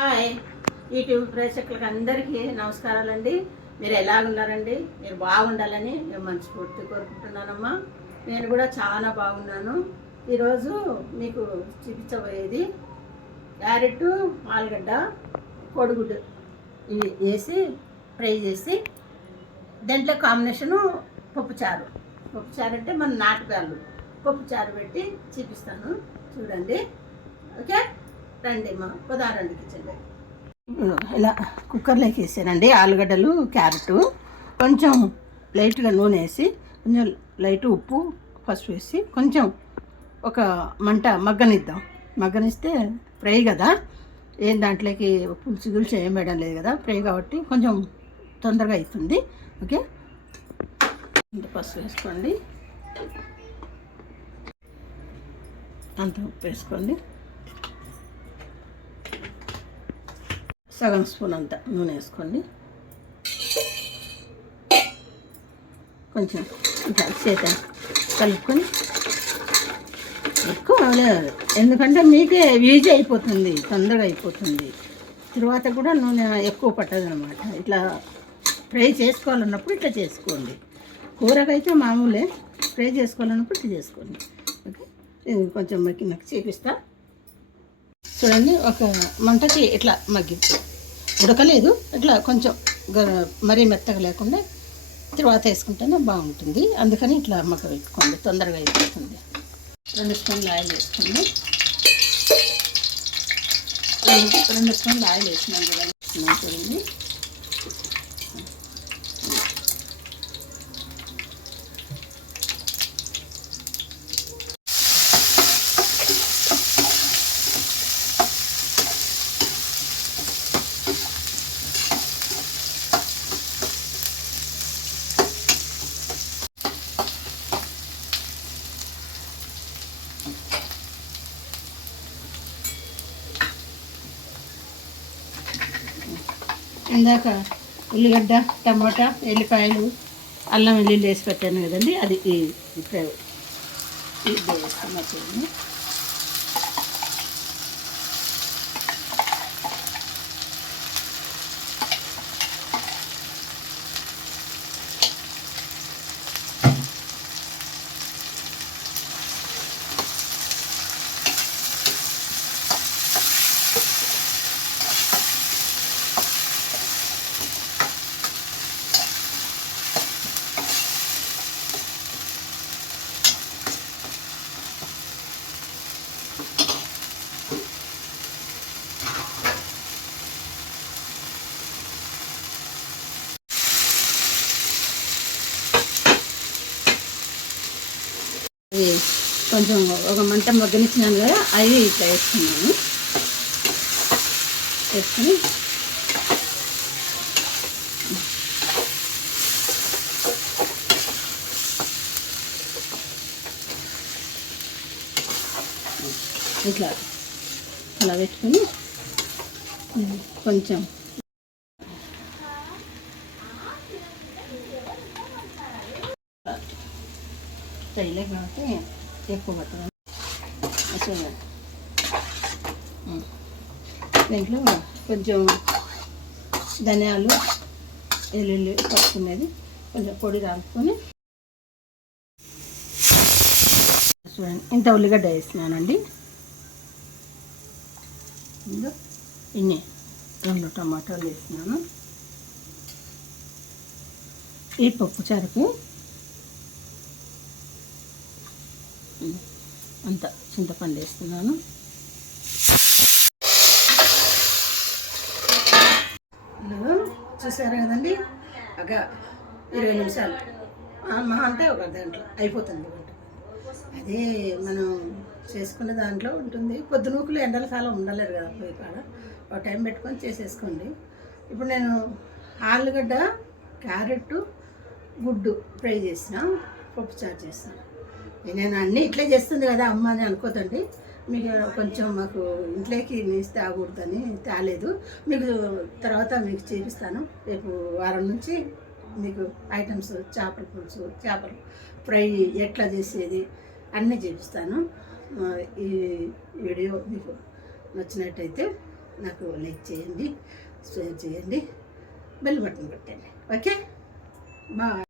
Hi YouTube ప్రేక్షకులకు అందరికీ నమస్కారాలండి. మీరు ఎలాగున్నారండి? మీరు బాగుండాలని నేను మనస్ఫూర్తి కోరుకుంటున్నానమ్మా. నేను కూడా చాలా బాగున్నాను. ఈరోజు మీకు చూపించబోయేది క్యారెట్, ఆలుగడ్డ, కోడిగుడ్డు ఇవి వేసి ఫ్రై చేసి దాంట్లో కాంబినేషను పప్పుచారు. పప్పుచారు అంటే మన నాటుకాళ్ళు పప్పుచారు పెట్టి చూపిస్తాను, చూడండి. ఓకే, రండి మా ఉదాహరణకి కిచెన్లో. ఇలా కుక్కర్లోకి వేసానండి ఆలుగడ్డలు, క్యారెట్, కొంచెం లైట్గా నూనె వేసి, కొంచెం లైట్ ఉప్పు, పసుపు వేసి కొంచెం ఒక మంట మగ్గనిద్దాం. మగ్గనిస్తే ఫ్రై కదా, ఏం దాంట్లోకి పులుసు గుల్చి ఏం వేయడం లేదు కదా, ఫ్రై కాబట్టి కొంచెం తొందరగా అవుతుంది. ఓకే, ఇంత పసుపు వేసుకోండి, అంత ఉప్పు వేసుకోండి, సగం స్పూన్ అంత నూనె వేసుకోండి, కొంచెం ఇట్లా చేత కలుపుకొని ఎక్కువ లేదు, ఎందుకంటే మీకే ఈజీ అయిపోతుంది, తొందరగా అయిపోతుంది. తర్వాత కూడా నూనె ఎక్కువ పట్టదు అనమాట. ఇట్లా ఫ్రై చేసుకోవాలన్నప్పుడు ఇట్లా చేసుకోండి. కూరకైతే మామూలే, ఫ్రై చేసుకోవాలన్నప్పుడు ఇట్లా చేసుకోండి. ఓకే, ఇది కొంచెం నాకు చూపిస్తా, చూడండి. ఒక మంటకి ఇట్లా ఉడకలేదు, ఇట్లా కొంచెం మరీ మెత్తగా లేకుండా తర్వాత వేసుకుంటేనే బాగుంటుంది. అందుకని ఇట్లా పెట్టుకోండి, తొందరగా అయిపోతుంది. 2 స్పూన్లు ఆయిల్ వేసుకోండి. 2 స్పూన్లు ఆయిల్ వేసినాం చూడండి. ఇందాక ఉల్లిగడ్డ, టమాటా, ఎల్లిపాయలు, అల్లం వెల్లుల్లి వేసి పెట్టాను కదండి, అది ఇప్పుడు వేస్తున్నా చూడండి. కొంచెం ఒక మంట మగ్గనిచ్చినాను కదా, అవి ఇట్లా వేసుకున్నాను. వేసుకొని ఇట్లా అలా పెట్టుకొని కొంచెం స్టైలే కాబట్టి ఎక్కువ పడుతుంది. దీంట్లో కొంచెం ధనియాలు, వెల్లుల్లి పట్టుకునేది కొంచెం పొడి రాసుకొని చూడండి. ఇంత ఉల్లిగడ్డ వేస్తున్నానండి. ఇన్ని 2 టమాటాలు వేస్తున్నాను. ఈ పప్పు చారుకు అంత చింతపండు వేస్తున్నాను. చూసారా కదండి, ఒక 20 నిమిషాలు మహా అంటే ఒక గంటలో అయిపోతుంది వంట. అదే మనం చేసుకునే దాంట్లో ఉంటుంది. పొద్దునూకులు ఎండల కాలం ఉండలేరు కదా, పోయి కాడ ఒక టైం పెట్టుకొని చేసేసుకోండి. ఇప్పుడు నేను ఆలుగడ్డ, క్యారెట్, గుడ్డు ఫ్రై చేసిన, పప్పుచారు చేసిన. నేను అన్నీ ఇట్లే చేస్తుంది కదా అమ్మ అని అనుకోదండి. మీకు కొంచెం మాకు ఇంట్లోకి నీసి తాగకూడదని తేలేదు. మీకు తర్వాత మీకు చూపిస్తాను. రేపు వారం నుంచి మీకు ఐటమ్స్, చేపల పులుసు, చేపలు ఫ్రై ఎట్లా చేసేది అన్నీ చూపిస్తాను. ఈ వీడియో మీకు నచ్చినట్టయితే నాకు లైక్ చేయండి, షేర్ చేయండి, బెల్ బటన్ కొట్టండి. Okay, bye.